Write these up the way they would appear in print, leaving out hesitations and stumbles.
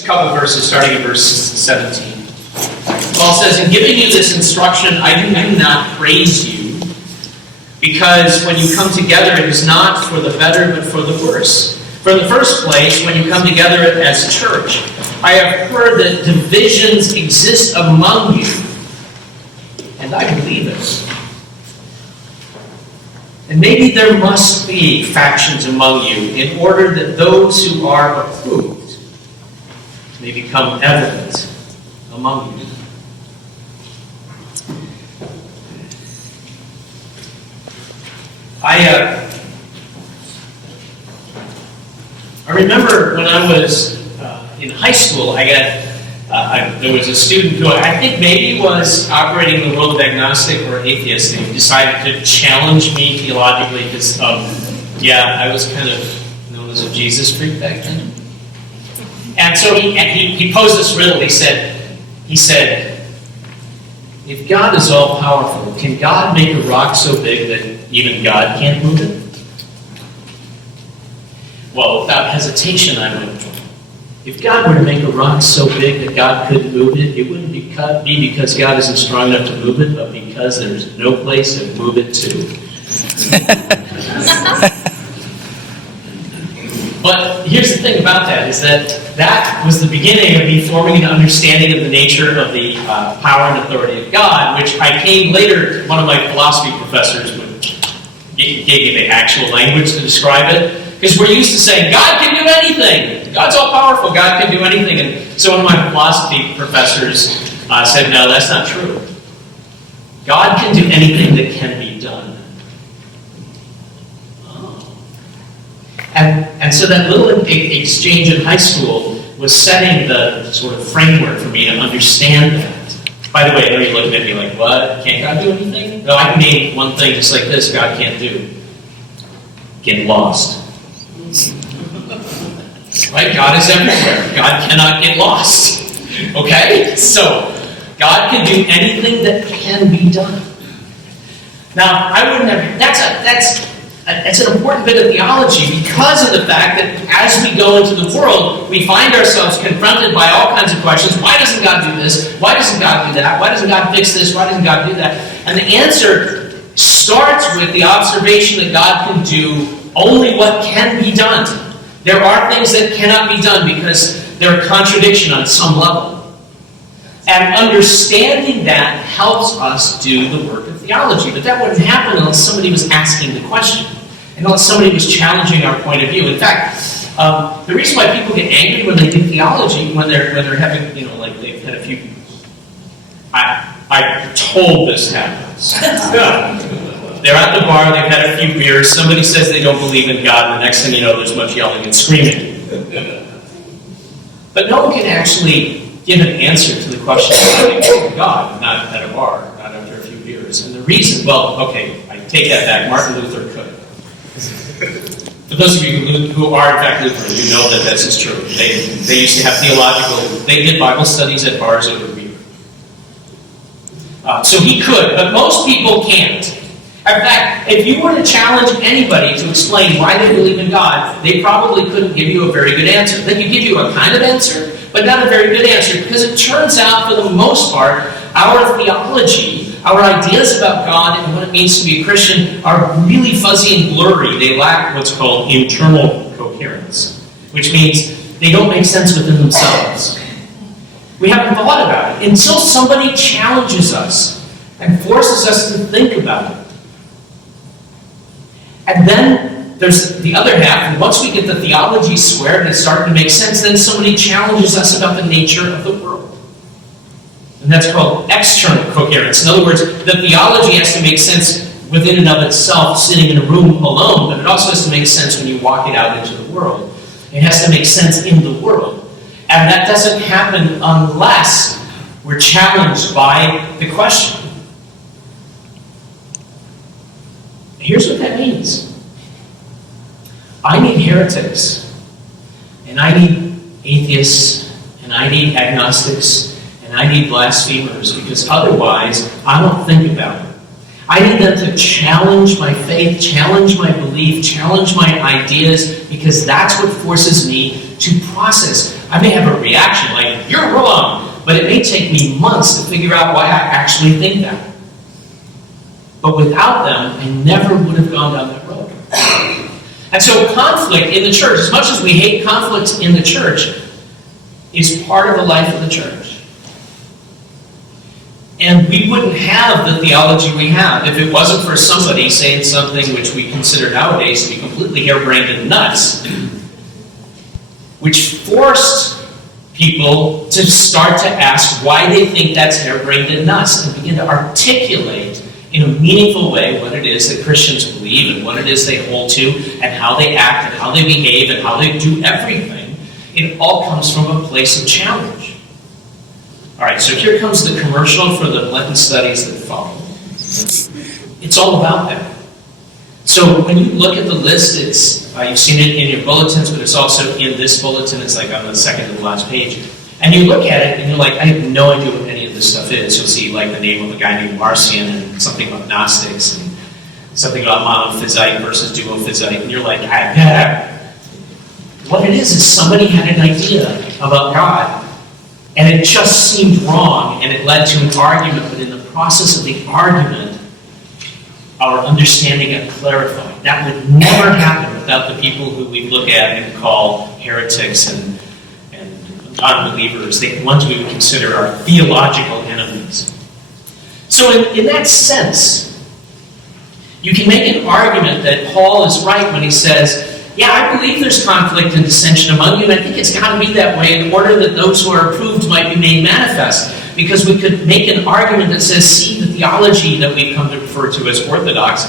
A couple verses, starting at verse 17. Paul says, "In giving you this instruction, I do not praise you, because when you come together, it is not for the better, but for the worse. For in the first place, when you come together as church, I have heard that divisions exist among you, and I believe it. And maybe there must be factions among you, in order that those who are approved may become evident among you." I remember when I was in high school, there was a student who I think maybe was operating in the world of agnostic or atheist, and he decided to challenge me theologically because, I was kind of known as a Jesus freak back then. And so he posed this riddle. He said, "If God is all powerful, can God make a rock so big that even God can't move it?" Well, without hesitation, I went, if God were to make a rock so big that God couldn't move it, it wouldn't be because God isn't strong enough to move it, but because there's no place to move it to. But here's the thing about that, is that was the beginning of me forming an understanding of the nature of the power and authority of God, which I came later, one of my philosophy professors gave me the actual language to describe it. Because we're used to saying, God can do anything. God's all powerful. God can do anything. And so one of my philosophy professors said, no, that's not true. God can do anything that can be done. Oh. And so that little exchange in high school was setting the sort of framework for me to understand that. By the way, I know you're looking at me like, what? Can't God do anything? No, I can name one thing just like this God can't do. Get lost. Right? God is everywhere. God cannot get lost. Okay? So, God can do anything that can be done. Now, that's an important bit of theology because of the fact that as we go into the world, we find ourselves confronted by all kinds of questions. Why doesn't God do this? Why doesn't God do that? Why doesn't God fix this? Why doesn't God do that? And the answer starts with the observation that God can do only what can be done. There are things that cannot be done because they're a contradiction on some level. And understanding that helps us do the work of theology. But that wouldn't happen unless somebody was asking the question. And unless somebody was challenging our point of view. In fact, the reason why people get angry when they do theology, when they're having, like they've had a few... I told this happens. They're at the bar, they've had a few beers, somebody says they don't believe in God, and the next thing you know, there's much yelling and screaming. But no one can actually give an answer to the question of God, not at a bar, not after a few beers. And the reason, I take that back, Martin Luther could. For those of you who are in fact Lutheran, you know that this is true. They used to have they did Bible studies at bars over beer. So he could, but most people can't. In fact, if you were to challenge anybody to explain why they believe in God, they probably couldn't give you a very good answer. They could give you a kind of answer, but not a very good answer, because it turns out, for the most part, our theology, our ideas about God and what it means to be a Christian are really fuzzy and blurry. They lack what's called internal coherence, which means they don't make sense within themselves. We haven't thought about it until somebody challenges us and forces us to think about it. And then there's the other half, and once we get the theology squared and it's starting to make sense, then somebody challenges us about the nature of the world. And that's called external coherence. In other words, the theology has to make sense within and of itself, sitting in a room alone, but it also has to make sense when you walk it out into the world. It has to make sense in the world. And that doesn't happen unless we're challenged by the question. Here's what that means. I need heretics, and I need atheists, and I need agnostics, and I need blasphemers, because otherwise I don't think about it. I need them to challenge my faith, challenge my belief, challenge my ideas, because that's what forces me to process. I may have a reaction like, you're wrong, but it may take me months to figure out why I actually think that. But without them, I never would have gone down that road. And so conflict in the church, as much as we hate conflict in the church, is part of the life of the church. And we wouldn't have the theology we have if it wasn't for somebody saying something which we consider nowadays to be completely harebrained and nuts, which forced people to start to ask why they think that's harebrained and nuts, and begin to articulate in a meaningful way what it is that Christians believe and what it is they hold to and how they act and how they behave and how they do everything. It all comes from a place of challenge. All right, so here comes the commercial for the Lenten studies that follow. It's all about that. So when you look at the list, it's you've seen it in your bulletins, but it's also in this bulletin. It's like on the second to the last page. And you look at it, and you're like, I have no idea what any of this stuff is. You'll see like the name of a guy named Marcion, and something about Gnostics, and something about monophysite versus duophysite, and you're like, what it is somebody had an idea about God, and it just seemed wrong, and it led to an argument, but in the process of the argument, our understanding got clarified. That would never happen without the people who we look at and call heretics and unbelievers, the ones we would consider our theological enemies. So in that sense, you can make an argument that Paul is right when he says, yeah, I believe there's conflict and dissension among you, and I think it's got to be that way in order that those who are approved might be made manifest. Because we could make an argument that says, see, the theology that we've come to refer to as orthodox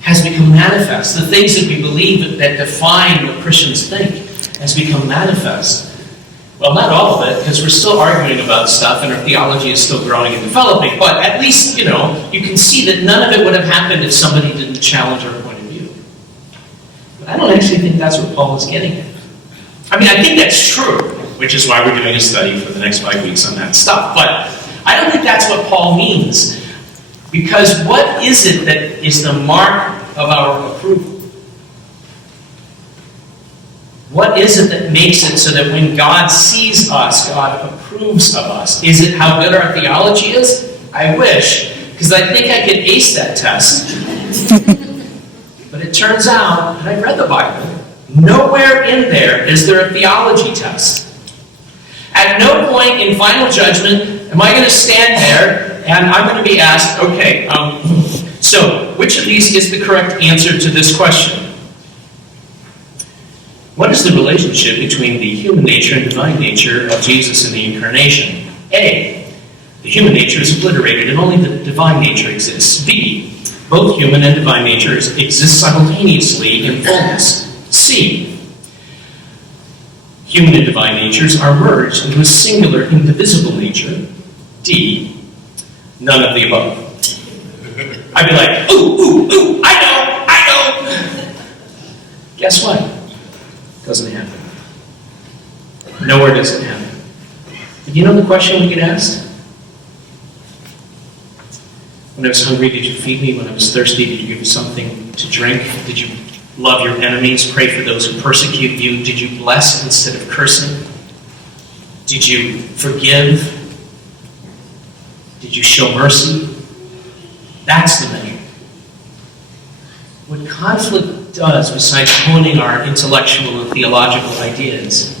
has become manifest. The things that we believe that define what Christians think has become manifest. Well, not all of it, because we're still arguing about stuff and our theology is still growing and developing, but at least, you can see that none of it would have happened if somebody didn't challenge our point of view. But I don't actually think that's what Paul is getting at. I mean, I think that's true, which is why we're doing a study for the next 5 weeks on that stuff, but I don't think that's what Paul means, because what is it that is the mark of our approval? What is it that makes it so that when God sees us, God approves of us? Is it how good our theology is? I wish, because I think I could ace that test. But it turns out, and I've read the Bible, nowhere in there is there a theology test. At no point in final judgment am I going to stand there and I'm going to be asked, okay, so which of these is the correct answer to this question? What is the relationship between the human nature and divine nature of Jesus in the Incarnation? A, the human nature is obliterated and only the divine nature exists. B, both human and divine natures exist simultaneously in fullness. C, human and divine natures are merged into a singular, indivisible nature. D, none of the above. I'd be like, ooh, I know. Guess what? Doesn't happen. Nowhere does it happen. But you know the question we get asked? When I was hungry, did you feed me? When I was thirsty, did you give me something to drink? Did you love your enemies? Pray for those who persecute you? Did you bless instead of cursing? Did you forgive? Did you show mercy? That's the measure. What conflict does, besides honing our intellectual and theological ideas,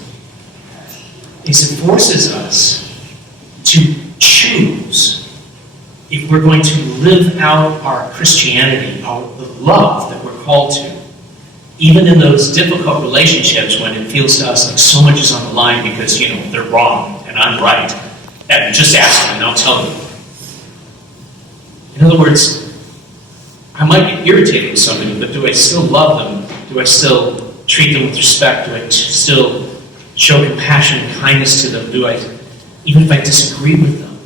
is it forces us to choose if we're going to live out our Christianity, the love that we're called to, even in those difficult relationships when it feels to us like so much is on the line because, they're wrong and I'm right. And just ask them and I'll tell you. In other words, I might get irritated with somebody, but do I still love them? Do I still treat them with respect? Do I still show compassion and kindness to them? Even if I disagree with them?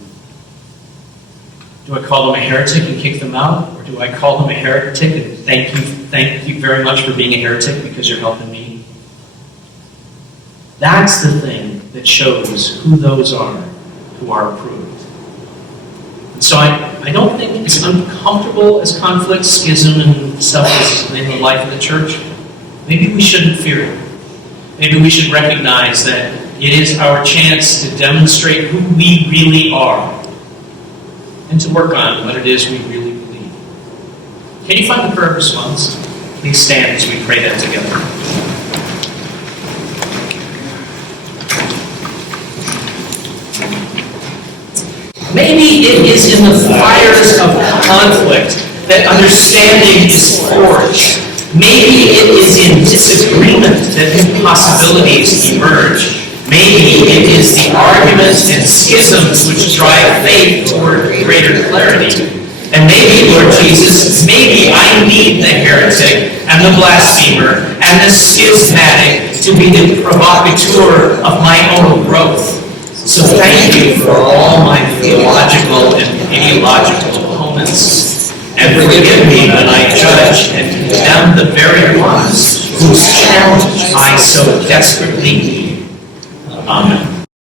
Do I call them a heretic and kick them out? Or do I call them a heretic and thank you very much for being a heretic because you're helping me? That's the thing that shows who those are who are approved. And so I don't think it's uncomfortable as conflict, schism, and stuff is in the life of the church. Maybe we shouldn't fear it. maybe we should recognize that it is our chance to demonstrate who we really are and to work on what it is we really believe. Can you find the prayer response? Please stand as we pray that together. Maybe it is in the fires of conflict that understanding is forged. Maybe it is in disagreement that new possibilities emerge. Maybe it is the arguments and schisms which drive faith toward greater clarity. And maybe, Lord Jesus, maybe I need the heretic and the blasphemer and the schismatic to be the provocateur of my own growth. So thank you for all my theological and ideological opponents. And forgive me when I judge and condemn the very ones whose challenge I so desperately need. Amen.